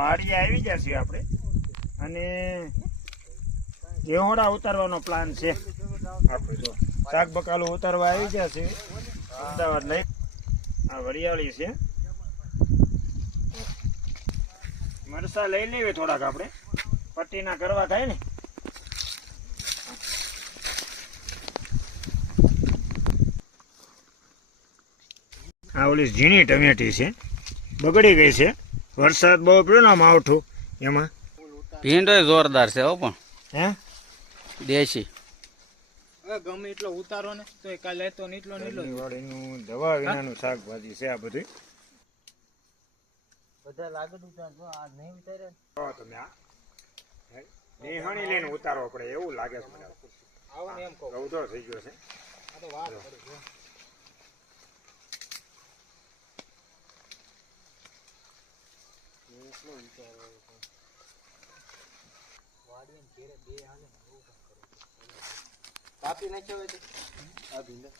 વાડીએ આવી જશે આપણે અને ઘેહોડા ઉતારવાનો પ્લાન છે આપણે. જો શાક બકાલું ઉતારવા આવી જશે અમદાવાદ લઈ. આ વરિયાળી છે, મરસા લઈ લેવી થોડાક, આપણે પટ્ટીના કરવા થાય ને. આ ઓલી ઝીણી ટમેટી છે, બગડી ગઈ છે, વરસાદ બહુ પડ્યો ને માવઠું એમાં. ભીંડો જોરદાર છે હો, પણ હે દેશી ગમે એટલો ઉતારો ને તો કાલે તો નીટલો વાળીનું દવા વિનાનું શાકભાજી છે આ બધું. બધા લાગડું આ નહીં ઉતારે તમે આ નિહાણી લઈને ઉતારો પડે એવું લાગે છે મને. આવો ને એમ કહો, રૌદો થઈ ગયો છે. આ તો વાત કરી છે. કાપી નાખ્યો હોય તો આ ભીંડા